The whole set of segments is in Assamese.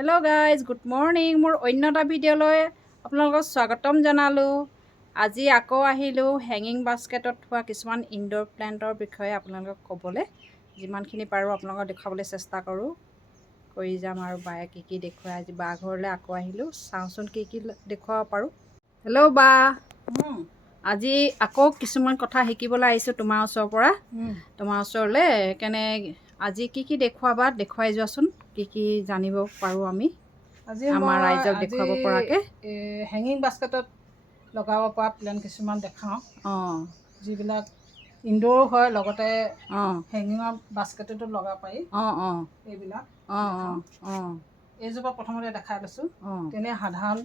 Hello' guys, good morning. মোৰ অন্য এটা ভিডিঅ'লৈ আপোনালোকক স্বাগতম জনালোঁ। আজি আকৌ আহিলোঁ হেঙিং বাস্কেটত থোৱা কিছুমান ইনড'ৰ প্লেণ্টৰ বিষয়ে আপোনালোকক ক'বলৈ। যিমানখিনি পাৰোঁ আপোনালোকক দেখুৱাবলৈ চেষ্টা কৰোঁ। কৰি যাম আৰু বায়ে কি কি দেখুৱাই। আজি বা ঘৰলৈ আকৌ আহিলোঁ, চাওঁচোন কি কি দেখুৱাব পাৰোঁ। হেল্ল' বা, আজি আকৌ কিছুমান কথা শিকিবলৈ আহিছোঁ তোমাৰ ওচৰৰ পৰা। তোমাৰ ওচৰলৈ সেইকাৰণে আজি কি কি দেখুৱাবা দেখুৱাই যোৱাচোন। কি কি জানিব পাৰোঁ আমি আজি আমাৰ ৰাইজক দেখুৱাব পৰাকৈ। হেঙিং বাস্কেটত লগাব পৰা প্লেন কিছুমান দেখাওঁ। যিবিলাক ইনডোৰো হয়, লগতে হেঙিঙৰ বাস্কেটতো লগাব পাৰি। এইবিলাক এইজোপা প্ৰথমতে দেখাই লৈছোঁ। তেনে সাধাৰণ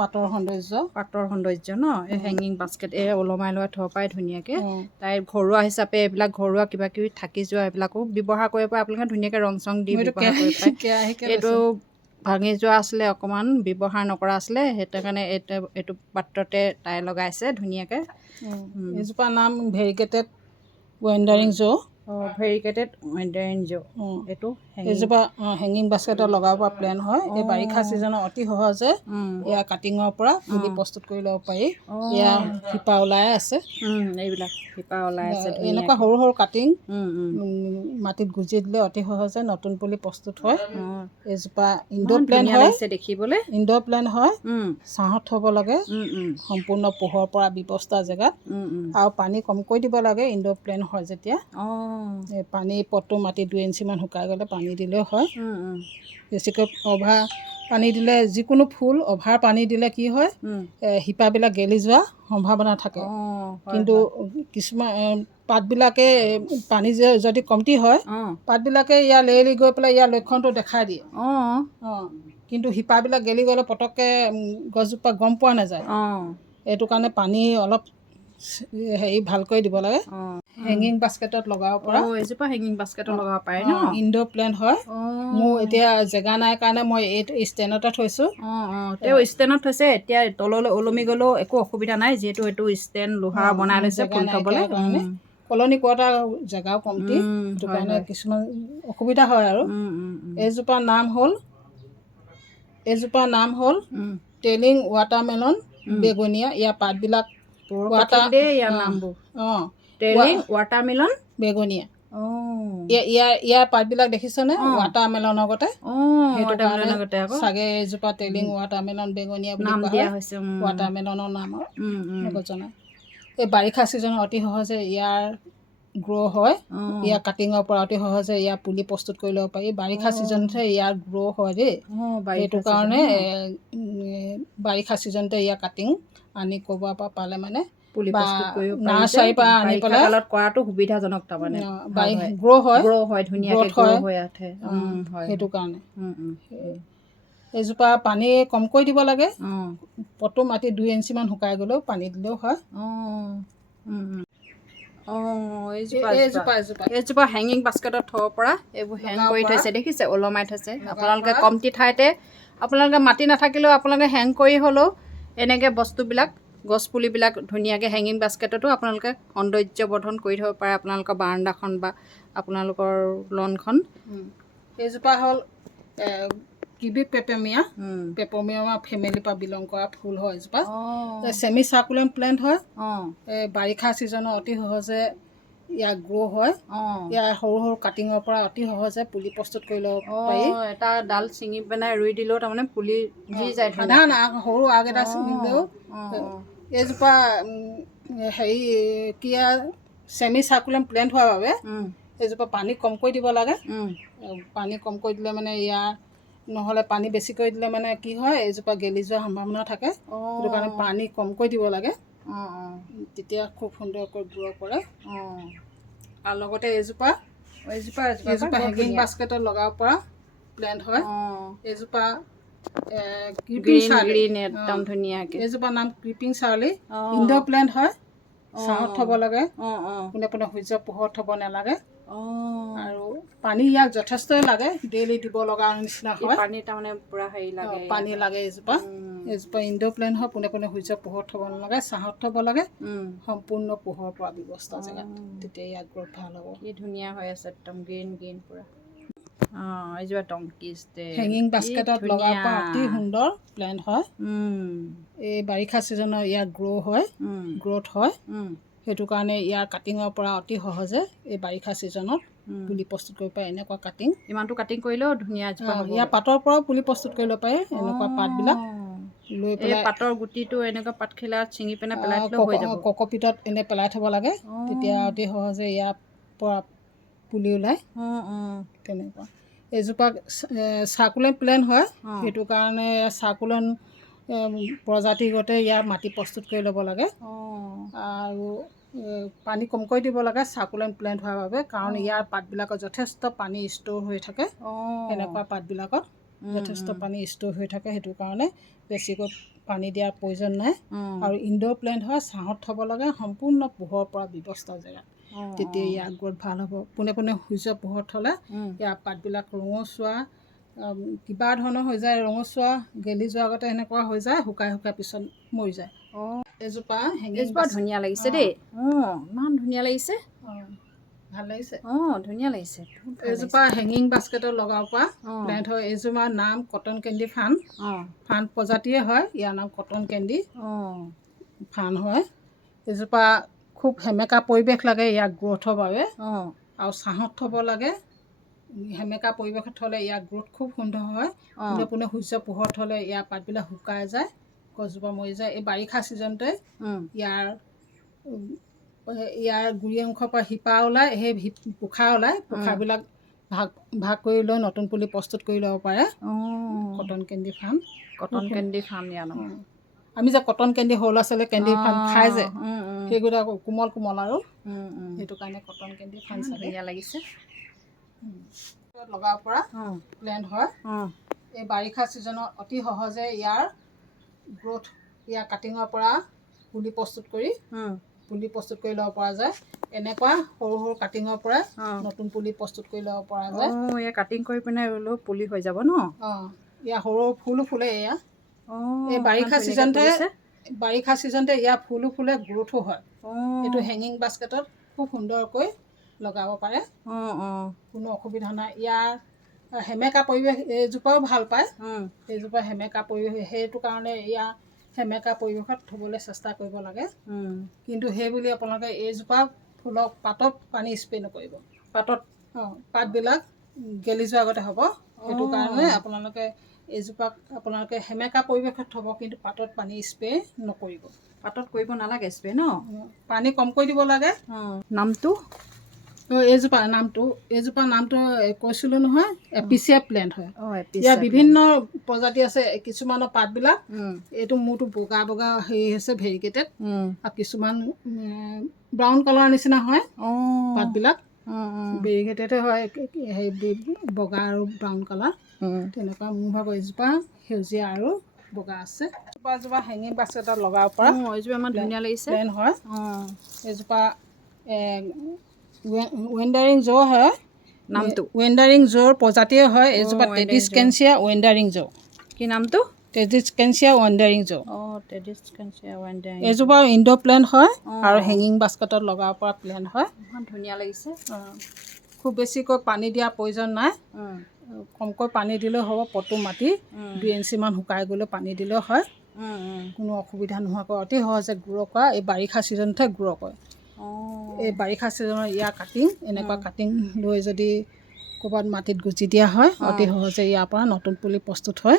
পাতৰ সৌন্দৰ্য ন, এই হেঙিং বাস্কেট এই ওলমাই লৈ থব পাৰে ধুনীয়াকৈ। তাই ঘৰুৱা হিচাপে এইবিলাক ঘৰুৱা কিবা কিবি থাকি যোৱা এইবিলাকো ব্যৱহাৰ কৰিব পাৰে আপোনালোকে। ধুনীয়াকৈ ৰং চং দি ব্যৱহাৰ কৰিব পাৰে। এইটো ভাঙি যোৱা আছিলে, অকণমান ব্যৱহাৰ নকৰা আছিলে, সেইটো কাৰণে এইটো পাত্ৰতে তাই লগাইছে ধুনীয়াকৈ। এইজোপা নাম ভেৰিকেটেড ৱেণ্ডাৰিং জ'। ভেৰিকেটেড ৱেণ্ডাৰিং জ'। এইজোপা হেঙিং বাস্কেটত লগাব পৰা প্লেন হয়। এই বাৰিষা ছিজনত অতি সহজে ইয়াৰ কাটিঙৰ পৰা পুলি প্ৰস্তুত কৰি ল'ব পাৰি। ইয়াৰ শিপা ওলাই আছে, এইবিলাক শিপা ওলাই আছে। এনেকুৱা সৰু সৰু কাটিং মাটিত গুজি দিলে অতি সহজে নতুন পুলি প্ৰস্তুত হয়। এইজোপা ইনড'ৰ প্লেন হয়, দেখিবলৈ ইনড'ৰ প্লেন হয়। ছাঁত থ'ব লাগে, সম্পূৰ্ণ পোহৰ পৰা ব্যৱস্থা জেগাত, আৰু পানী কমকৈ দিব লাগে। ইনড'ৰ প্লেন হয় যেতিয়া পানী পটটো মাটি 2 ইঞ্চিমান শুকাই গ'লে পানী দিলেও হয়। বেছিকৈ অভাৰ পানী দিলে, যিকোনো ফুল অভাৰ পানী দিলে কি হয়, শিপাবিলাক গেলি যোৱা সম্ভাৱনা থাকে। কিন্তু কিছুমান পাতবিলাকে পানী যদি কমটি হয়, পাতবিলাকে ইয়াৰ লেৰেলি গৈ পেলাই ইয়াৰ লক্ষণটো দেখাই দিয়ে। কিন্তু শিপাবিলাক গেলি গ'লে পটককৈ গছজোপা গম পোৱা নাযায়। এইটো কাৰণে পানী অলপ ভালকৈ দিব লাগে। হেঙিং বাস্কেটত লগাব পৰা এইজোপা হেঙিং বাস্কেটত লগাব পাৰে ন, ইনড'ৰ প্লেন হয়। মোৰ এতিয়া জেগা নাই কাৰণে মই এইটো ষ্টেণ্ডতে থৈছোঁ। তেওঁ ষ্টেণ্ডত থৈছে। এতিয়া তললৈ ওলমি গ'লেও একো অসুবিধা নাই, যিহেতু এইটো ষ্টেণ্ড লোহাৰ বনাই লৈছে ফুল থ'বলৈ। কলনি কোৱাৰ্টাৰ জেগাও কমটি, সেইটো কাৰণে কিছুমান অসুবিধা হয় আৰু। এইজোপাৰ নাম হ'ল টেইলিং ৱাটাৰমেলন বেগনিয়া। ইয়াৰ পাতবিলাক ৱাটাৰমেলন বেগনিয়া। ইয়াৰ পাতবিলাক দেখিছনে, ৱাটাৰমেলনৰ গতে। সেইটো কাৰণে চাগে এইজোপা টেইলিং ৱাটাৰমেলন বেগনিয়া বুলি কোৱা হৈছে, ৱাটাৰমেলনৰ নামৰ লগত জনায়। এই বাৰিষা ছিজনত অতি সহজে ইয়াৰ গ্ৰ' হয়। ইয়াৰ কাটিঙৰ পৰা অতি সহজে ইয়াৰ পুলি প্ৰস্তুত কৰি ল'ব পাৰি। বাৰিষা ছিজনতহে ইয়াৰ গ্ৰ' হয় দেই। সেইটো কাৰণে বাৰিষা ছিজনতে ইয়াৰ কাটিং আনি ক'ৰবাৰ পৰা পালে মানে বা নাৰ্চাৰীৰ পৰা আনি পেলাই কৰাটো সুবিধাজনক। তাৰমানে গ্ৰ' হয়, ধুনীয়াকৈ হৈ উঠে। সেইটো কাৰণে এইজোপা পানী কমকৈ দিব লাগে। পটটো মাটি 2 ইঞ্চিমান শুকাই গ'লেও পানী দিলেও হয়। এইজোপা হেঙিং বাস্কেটত থ'ব পৰা, এইবোৰ হেং কৰি থৈছে দেখিছে, ওলমাই থৈছে। আপোনালোকে কমটি ঠাইতে, আপোনালোকে মাটি নাথাকিলেও আপোনালোকে হেং কৰি হ'লেও এনেকৈ বস্তুবিলাক, গছপুলিবিলাক ধুনীয়াকৈ হেঙিং বাস্কেটতো আপোনালোকে সৌন্দৰ্য বৰ্ধন কৰি থ'ব পাৰে আপোনালোকৰ বাৰাণ্ডাখন বা আপোনালোকৰ লনখন। এইজোপা হ'ল কিবি পেপেমিয়া ফেমিলিৰ পৰা বিলং কৰা ফুল হয়। এজোপা ছেমি চাৰ্কুলেণ্ট প্লেণ্ট হয়। বাৰিষা ছিজনত অতি সহজে ইয়াৰ গ্ৰ' হয়। ইয়াৰ সৰু সৰু কাটিঙৰ পৰা অতি সহজে পুলি প্ৰস্তুত কৰি ল'ব পাৰি। এটা ডাল ছিঙি পেলাই ৰুই দিলেও তাৰমানে পুলি দি যায়। সাধাৰণ সৰু আগ এটা ছিঙিলেও। এইজোপা ছেমি চাৰ্কুলেণ্ট প্লেণ্ট হোৱাৰ বাবে এইজোপা পানী কমকৈ দিব লাগে। পানী কমকৈ দিলে মানে ইয়াৰ, নহ'লে পানী বেছিকৈ দিলে মানে কি হয়, এইজোপা গেলি যোৱাৰ সম্ভাৱনা থাকে। সেইটো কাৰণে পানী কমকৈ দিব লাগে, তেতিয়া খুব সুন্দৰকৈ গ্ৰ' কৰে। আৰু লগতে এইজোপা হেঙিং বাস্কেটত লগাব পৰা প্লেণ্ট হয়। এইজোপা এইজোপা নাম ক্ৰিপিং চাৰ্লি। ইনড'ৰ প্লেণ্ট হয়। ছাঁত থ'ব লাগে, পোনে পোনে সূৰ্যৰ পোহৰত থ'ব নালাগে। আৰু পানী ইয়াক যথেষ্টই লাগে, ডেইলি দিব লগা নিচিনা হয়। পানী লাগে এইজোপা ইনড'ৰ প্লেণ্ট হয়। পোনে পোনে সূৰ্যৰ পোহৰত থ'ব নালাগে, ছাঁত থ'ব লাগে, সম্পূৰ্ণ পোহৰ পৰা ব্যৱস্থা জেগাত, তেতিয়া ইয়াৰ গ্ৰ'থ ভাল হ'ব। কি ধুনীয়া হৈ আছে, একদম গ্ৰীণ গ্ৰীণ পুৰা। এইজোপা ডংকি ষ্টেম হেঙিং বাস্কেটত লগাব পৰা অতি সুন্দৰ প্লেণ্ট হয়। এই বাৰিষা ছিজনত ইয়াৰ গ্ৰ'থ হয়। সেইটো কাৰণে ইয়াৰ কাটিঙৰ পৰা অতি সহজে এই বাৰিষা ছিজনত পুলি প্ৰস্তুত কৰিব পাৰে। এনেকুৱা কাটিং ইমানটো কাটিং কৰিলেও ধুনীয়া ইয়াৰ পাতৰ পৰাও পুলি প্ৰস্তুত কৰিব পাৰে। এনেকুৱা পাতবিলাক লৈ পেলাই পাতৰ গুটিটো এনেকুৱা পাতখিলা ছিঙি পিনে পেলাই থ'লেও হৈ যাব। ককপিটত এনে পেলাই থ'ব লাগে, তেতিয়া অতি সহজে ইয়াৰ পৰা পুলি ওলায়। তেনেকুৱা এজোপা চাৰ্কুলেণ্ট প্লেণ্ট হয়। সেইটো কাৰণে চাৰ্কুলেণ্ট প্ৰজাতিগতে ইয়াৰ মাটি প্ৰস্তুত কৰি ল'ব লাগে আৰু পানী কমকৈ দিব লাগে চাৰ্কুলেণ্ট প্লেণ্ট হোৱাৰ বাবে, কাৰণ ইয়াৰ পাতবিলাকত যথেষ্ট পানী ষ্ট'ৰ হৈ থাকে। এনেকুৱা পাতবিলাকত যথেষ্ট পানী ষ্ট'ৰ হৈ থাকে। সেইটো কাৰণে বেছিকৈ পানী দিয়াৰ প্ৰয়োজন নাই আৰু ইনড'ৰ প্লেণ্ট হয়, ছাঁত থ'ব লাগে সম্পূৰ্ণ পোহৰৰ পৰা ব্যৱস্থা জেগাত। তেতিয়া ইয়াৰ গ্ৰ'থ ভাল হ'ব। পোনে পোনে সূৰ্য পোহৰত থ'লে ইয়াৰ পাতবিলাক ৰঙচুৱা কিবা ধৰণৰ হৈ যায়, ৰঙচুৱা গেলি যোৱাৰ আগতে এনেকুৱা হৈ যায়, শুকাই শুকাই পিছত মৰি যায়। এজোপা ধুনীয়া লাগিছে দেই। ইমান ধুনীয়া লাগিছে, ভাল লাগিছে। ধুনীয়া লাগিছে। এজোপা হেঙিং বাস্কেটত লগাব পৰা প্লেণ্ট হয়। এইজোপাৰ নাম কটন কেণ্ডি ফান প্ৰজাতিয়ে হয়। ইয়াৰ নাম কটন কেণ্ডি ফান হয়। এজোপা খুব সেমেকা পৰিৱেশ লাগে ইয়াৰ গ্ৰ'থৰ বাবে আৰু ছাঁত থ'ব লাগে। সেমেকা পৰিৱেশত থ'লে ইয়াৰ গ্ৰ'থ খুব সুন্দৰ হয়। পোনে পোনে সূৰ্য পোহৰত থ'লে ইয়াৰ পাতবিলাক শুকাই যায়, গছজোপা মৰি যায়। এই বাৰিষা ছিজনতে ইয়াৰ গুৰি অংশৰ পৰা শিপা ওলায়, সেই পোখা ওলায়। পোখাবিলাক ভাগ কৰি লৈ নতুন পুলি প্ৰস্তুত কৰি ল'ব পাৰে। কটন কেণ্ডি ফান ইয়াৰ নাম। আমি যে কটন কেণ্ডি সৰু ল'ৰা ছোৱালীয়ে কেণ্ডি ফান খাই যে, সেইবিলাক কোমল কোমল আৰু সেইটো কাৰণে কটন কেণ্ডি ফান ধুনীয়া লাগিছে। লগাব পৰা প্লেণ্ট হয়। এই বাৰিষা ছিজনত অতি সহজে ইয়াৰ গ্ৰ'থ, ইয়াৰ কাটিঙৰ পৰা পুলি প্ৰস্তুত কৰি ল'ব পৰা যায়। এনেকুৱা সৰু সৰু কাটিঙৰ পৰা নতুন পুলি প্ৰস্তুত কৰি ল'ব পৰা যায়। এয়া কাটিং কৰি পিনে ৰুলেও পুলি হৈ যাব ন? ইয়াৰ সৰু ফুলো ফুলে। এয়া এই বাৰিষা ছিজনতে ইয়াৰ ফুলো ফুলে, গ্ৰ'থো হয়। এইটো হেঙিং বাস্কেটত খুব সুন্দৰকৈ লগাব পাৰে, কোনো অসুবিধা নাই। ইয়াৰ সেমেকা পৰিৱেশ এইজোপাও ভাল পায়। এইজোপা সেমেকা পৰিৱেশ, সেইটো কাৰণে ইয়াৰ সেমেকা পৰিৱেশত থ'বলৈ চেষ্টা কৰিব লাগে। কিন্তু সেইবুলি আপোনালোকে এইজোপা ফুলক পাতত পানী স্প্ৰে' নকৰিব। পাতবিলাক গেলি যোৱাৰ আগতে হ'ব। সেইটো কাৰণে আপোনালোকে সেমেকা পৰিৱেশত থ'ব, কিন্তু পাতত পানী স্প্ৰে' নকৰিব। পাতত কৰিব নালাগে স্প্ৰে' ন? পানী কমকৈ দিব লাগে। নামটো এইজোপা নামটো কৈছিলোঁ নহয়, এপিচিয়া প্লেণ্ট হয়। ইয়াৰ বিভিন্ন প্ৰজাতি আছে। কিছুমানৰ পাতবিলাক এইটো মূৰটো বগা বগা হেৰি হৈছে, ভেৰিকেটেড, আৰু কিছুমান ব্ৰাউন কালাৰ নিচিনা হয় পাতবিলাক। ভেৰিকেটেডে হয়, হেৰি বগা আৰু ব্ৰাউন কালাৰ তেনেকুৱা। মোৰ ভাগৰ এজোপা সেউজীয়া আৰু বগা আছে। এজোপা হেঙিং বাস্কেটত লগাব পৰা এইজোপা ইমান ধুনীয়া লাগিছে প্লেণ্ট হয়। এইজোপা ৱেণ্ডাৰিং জো হয়। নামটো ৱেণ্ডাৰিং জোৰ প্ৰজাতিয়ে হয়। এইজোপা টেডিস্কেনচিয়া ৱেণ্ডাৰিং জো। কি নামটো? টেডিস্কেনচিয়া ৱেণ্ডাৰিং জো। এইজোপা ইনড'ৰ প্লেণ্ট হয় আৰু হেঙিং বাস্কেটত লগাব পৰা প্লেণ্ট হয়। ইমান ধুনীয়া লাগিছে। খুব বেছিকৈ পানী দিয়াৰ প্ৰয়োজন নাই, কমকৈ পানী দিলেও হ'ব। পটু মাটি 2 ইঞ্চিমান শুকাই গ'লেও পানী দিলেও হয়, কোনো অসুবিধা নোহোৱাকৈ অতি সহজে গ্ৰ' কৰা। এই বাৰিষা ছিজনতহে গ্ৰ' কৰে। এই বাৰিষা ছিজনত ইয়াৰ কাটিং, এনেকুৱা কাটিং লৈ যদি ক'ৰবাত মাটিত গুজি দিয়া হয়, অতি সহজে ইয়াৰ পৰা নতুন পুলি প্ৰস্তুত হয়।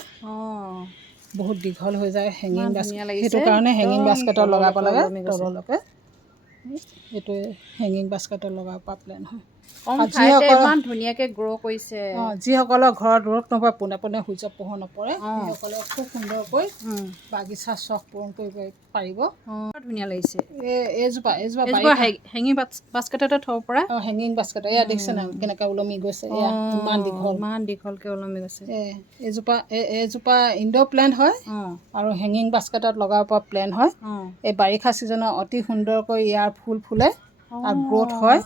বহুত দীঘল হৈ যায় হেঙিং বাস্কেট, সেইটো কাৰণে হেঙিং বাস্কেটত লগাব লাগে তললৈকে। এইটোৱে হেঙিং বাস্কেটত লগাব পৰা প্লেন হয়। ধুনীয়াকৈ গ্ৰ' কৰিছে। যিসকলৰ ঘৰত ৰ'দ নপৰে, পোনে পোনে সূৰ্য পোহৰ নপৰে, সেইসকলে খুব সুন্দৰকৈ বাগিচা চখ পূৰণ কৰিব পাৰিব। ধুনীয়া লাগিছে। এইজোপা হেঙিং বাস্কেটতে থ'ব পৰা হেঙিং বাস্কেট। এয়া দেখিছে নাই কেনেকৈ ওলমি গৈছে, এয়া ইমান দীঘলকৈ ওলমি গৈছে। এইজোপা ইনড'ৰ প্লেণ্ট হয় আৰু হেঙিং বাস্কেটত লগাব পৰা প্লেণ্ট হয়। এই বাৰিষা ছিজনত অতি সুন্দৰকৈ ইয়াৰ ফুল ফুলে আৰু গ্ৰ'থ হয়।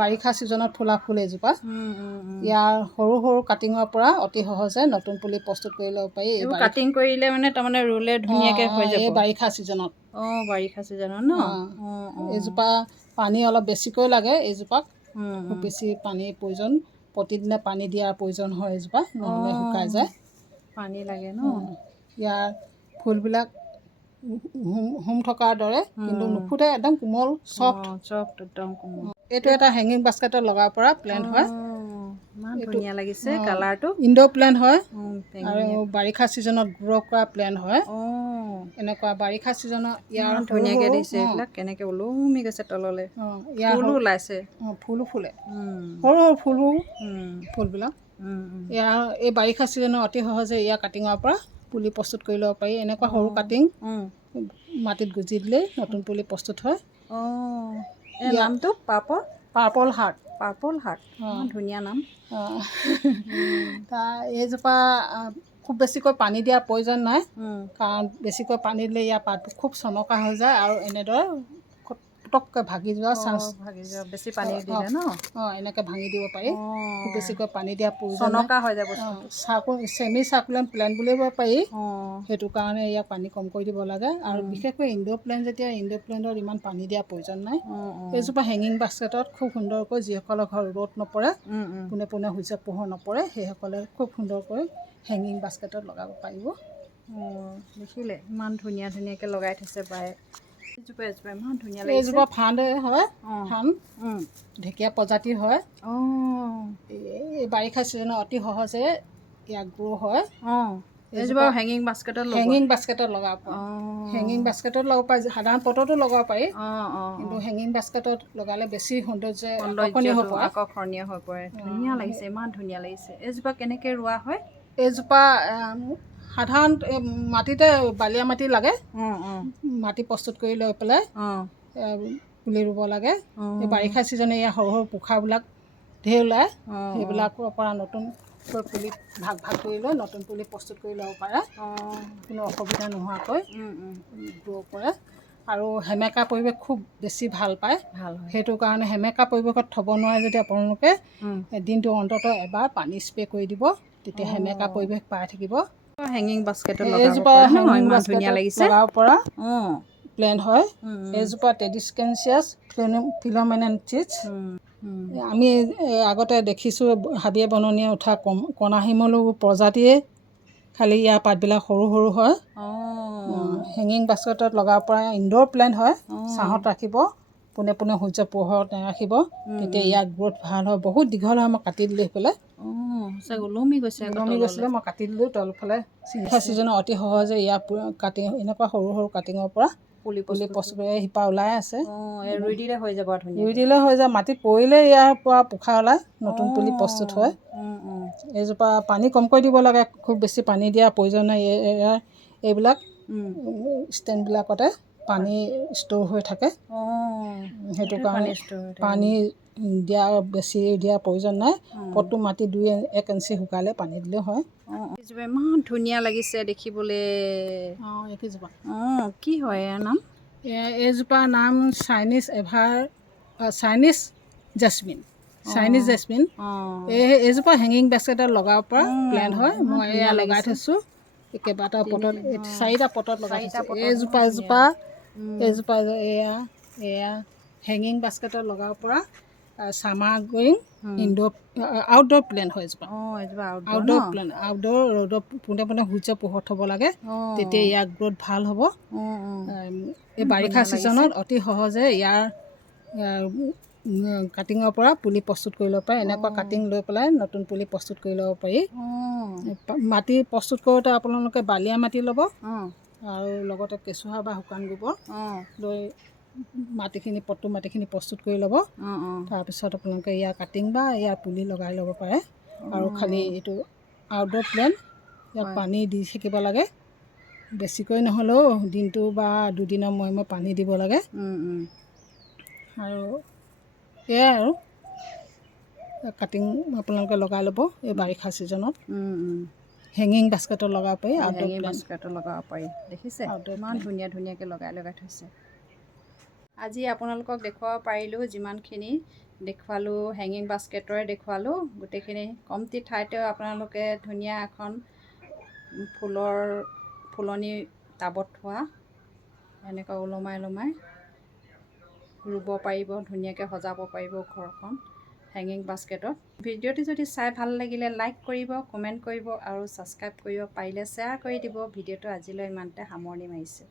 বাৰিষা ছিজনত ফুলা ফুল এজোপা। ইয়াৰ সৰু সৰু কাটিঙৰ পৰা অতি সহজে নতুন পুলি প্ৰস্তুত কৰি ল'ব পাৰি। কাটিং কৰিলে মানে তাৰমানে ৰুলে ধুনীয়াকৈ হৈ যাব। এই বাৰিষা ছিজনত ন? এইজোপা পানী অলপ বেছিকৈ লাগে। এইজোপাক খুব বেছি পানীৰ প্ৰয়োজন প্ৰতিদিনে পানী দিয়াৰ প্ৰয়োজন হয় এজোপা, নহ'লে শুকাই যায়। পানী লাগে ন? ইয়াৰ ফুলবিলাক হুম থকাৰ দৰে, কিন্তু নুফুটে, একদম কোমল চফ্ট একদম কোমল। এইটো এটা হেঙিং বাস্কেটত লগাব পৰা প্লেণ্ট হয়। ইমান ধুনীয়া লাগিছে কালাৰটো। ইনড'ৰ প্লেণ্ট হয় আৰু আৰু বাৰিষা ছিজনত গ্ৰ' কৰা প্লেণ্ট হয়। এনেকুৱা বাৰিষা ছিজনত ইয়াৰ ধুনীয়াকৈ দিছে এইবিলাক, কেনেকৈ ওলমি গৈছে তললৈ, ফুলো ওলাইছে। ফুলো ফুলে, সৰু সৰু ফুলবিলাক। ইয়াৰ এই বাৰিষা ছিজনত অতি সহজে ইয়াৰ কাটিঙৰ পৰা পুলি প্ৰস্তুত কৰি ল'ব পাৰি। এনেকুৱা সৰু কাটিং মাটিত গুজি দিলেই নতুন পুলি প্ৰস্তুত হয়। এই নামটো পাৰ্পল হাৰ্ট। পাৰ্পল হাৰ্ট, ধুনীয়া নাম। এইজোপা খুব বেছিকৈ পানী দিয়াৰ প্ৰয়োজন নাই, কাৰণ বেছিকৈ পানী দিলে ইয়াৰ পাতবোৰ খুব চনকা হৈ যায় আৰু এনেদৰে পটককৈ ভাগি যোৱাৰ চান্স, বেছি পানী দিলে ন? এনেকৈ ভাঙি দিব পাৰি। খুব বেছিকৈ পানী দিয়াৰ প্ৰয়োজন চনকা হৈ যাব। চেমি চাৰ্কুলেণ্ট প্লেণ্ট বুলিব পাৰি। সেইটো কাৰণে ইয়াক পানী কমকৈ দিব লাগে, আৰু বিশেষকৈ ইনড'ৰ প্লেণ্ট যেতিয়া, ইনড'ৰ প্লেণ্টত ইমান পানী দিয়াৰ প্ৰয়োজন নাই। এইজোপা হেঙিং বাস্কেটত খুব সুন্দৰকৈ, যিসকলৰ ঘৰত ৰ'দ নপৰে, পোনে পোনে সূৰ্য পোহৰ নপৰে, সেইসকলে খুব সুন্দৰকৈ হেঙিং বাস্কেটত লগাব পাৰিব। দেখিলে ইমান ধুনীয়া ধুনীয়াকৈ লগাই থৈছে বায়ে। এইজোপা ইমান ধুনীয়া লাগিছে। এইজোপা ফান্দ হয়, ফান্দ ঢেকীয়া প্ৰজাতিৰ হয়। এই বাৰিষা ছিজনত অতি সহজে ইয়াক গ্ৰ' হয়। এইজোপা হেঙিং বাস্কেটত লগাব পাৰি। হেঙিং বাস্কেটত লগাব পাৰি, সাধাৰণ পটতো লগাব পাৰি, কিন্তু হেঙিং বাস্কেটত লগালে বেছি আকৰ্ষণীয় হৈ পৰে। ধুনীয়া লাগিছে, ইমান ধুনীয়া লাগিছে। এইজোপা কেনেকৈ ৰোৱা হয়? এইজোপা সাধাৰণ মাটিতে, বালিয়া মাটি লাগে, মাটি প্ৰস্তুত কৰি লৈ পেলাই পুলি ৰুব লাগে। এই বাৰিষা ছিজনে ইয়াৰ সৰু সৰু পোখাবিলাক ঢেৰ ওলায়, সেইবিলাকৰ পৰা নতুনকৈ পুলি ভাগ ভাগ কৰি লৈ নতুন পুলি প্ৰস্তুত কৰি ল'ব পাৰে, কোনো অসুবিধা নোহোৱাকৈ গ্ৰ' কৰে। আৰু সেমেকা পৰিৱেশ খুব বেছি ভাল পায়, সেইটো কাৰণে সেমেকা পৰিৱেশত থ'ব নোৱাৰে যদি আপোনালোকে দিনটো অন্ততঃ এবাৰ পানী স্প্ৰে' কৰি দিব, তেতিয়া সেমেকা পৰিৱেশ পাই থাকিব। হেঙিং বাস্কেটত এইজোপা হেঙিং বাস্কেটত লগাব পৰা প্লেণ্ট হয়। এইজোপা টেডিস্কেনচিয়াছ ফিল'মেনেন্থিছ। আমি আগতে দেখিছোঁ হাবিয়ে বননিয়ে উঠা কণাশিমলু প্ৰজাতিয়ে, খালি ইয়াৰ পাতবিলাক সৰু সৰু হয়। হেঙিং বাস্কেটত লগাব পৰা ইনড'ৰ প্লেণ্ট হয়। ছাঁত ৰাখিব, পোনে পোনে সূৰ্য পোহৰত নাৰাখিব, তেতিয়া ইয়াৰ গ্ৰ'থ ভাল হয়। বহুত দীঘল হয়, মই কাটি দিলোঁ সেইফালে, ওলমি গৈছিলে, মই কাটি দিলোঁ তলফালে। বাৰিষা ছিজনত অতি সহজে ইয়াৰ কাটিং, এনেকুৱা সৰু সৰু কাটিঙৰ পৰা পুলি প্ৰস্তুত কৰি শিপা ওলাই আছে, ৰুই দিলে হৈ যাব। ৰুই দিলে হৈ যায়, মাটিত পৰিলে ইয়াৰ পৰা পোখা ওলাই নতুন পুলি প্ৰস্তুত হয়। এইজোপা পানী কমকৈ দিব লাগে, খুব বেছি পানী দিয়াৰ প্ৰয়োজন নাই। এইবিলাক ষ্টেণ্ডবিলাকতে পানী ষ্ট'ৰ হৈ থাকে, সেইটো কাৰণে পানী বেছি দিয়াৰ প্ৰয়োজন নাই। পটটো মাটি 2-1 ইঞ্চি শুকালে পানী দিলেও হয়। ইমান ধুনীয়া লাগিছে দেখিবলৈ। কি হয় ইয়াৰ নাম? এইজোপাৰ নাম চাইনিজ জেচমিন। এইজোপা হেঙিং বাস্কেটত লগাব পৰা প্লেণ্ট হয়। মই এয়া লগাই থৈছোঁ, কেইবাটাও পটত, 4টা পটত লগাই থৈছোঁ। এইজোপা এয়া হেঙিং বাস্কেটত লগাব পৰা ছামাৰ গ্ৰ'য়িং আউটড'ৰ প্লেণ্ট হয়। এইজোপা আউটড'ৰ প্লেণ্ট, আউটড'ৰ ৰ'দত পোনে পোনে সূৰ্য পোহৰত থ'ব লাগে, তেতিয়া ইয়াৰ গ্ৰ'থ ভাল হ'ব। এই বাৰিষা ছিজনত অতি সহজে ইয়াৰ কাটিঙৰ পৰা পুলি প্ৰস্তুত কৰি ল'ব পাৰি। এনেকুৱা কাটিং লৈ পেলাই নতুন পুলি প্ৰস্তুত কৰি ল'ব পাৰি। মাটি প্ৰস্তুত কৰোঁতে আপোনালোকে বালিয়া মাটি ল'ব, আৰু লগতে কেঁচুসাৰ বা শুকান গোবৰ লৈ পটটো মাটিখিনি প্ৰস্তুত কৰি ল'ব। তাৰপিছত আপোনালোকে ইয়াৰ কাটিং বা ইয়াৰ পুলি লগাই ল'ব পাৰে। আৰু খালি এইটো আউটড'ৰ প্লেণ্ট, ইয়াক পানী দি থাকিব লাগে, বেছিকৈ নহ'লেও দিনটো বা দুদিনৰ মূৰে মূৰে পানী দিব লাগে। আৰু এয়াই আৰু কাটিং আপোনালোকে লগাই ল'ব এই বাৰিষা ছিজনত। হেঙিং বাস্কেটত লগাব পাৰি, দেখিছে ইমান ধুনীয়া ধুনীয়াকৈ লগাই থৈছে। আজি আপোনালোকক দেখুৱাব পাৰিলোঁ, যিমানখিনি দেখুৱালোঁ হেঙিং বাস্কেটৰে দেখুৱালোঁ। গোটেইখিনি কমটি ঠাইতেও আপোনালোকে ধুনীয়া এখন ফুলনি টাবত থোৱা এনেকুৱা ওলমাই ৰুব পাৰিব, ধুনীয়াকৈ সজাব পাৰিব ঘৰখন। হেঙিং বাস্কেটত। ভিডিঅ'টো যদি চাই ভাল লাগিলে লাইক কৰিব, কমেণ্ট কৰিব আৰু ছাবস্ক্ৰাইব কৰিব, পাৰিলে শ্বেয়াৰ কৰি দিব। ভিডিঅ'টো আজিলৈ ইমানতে সামৰণি মাৰিছোঁ।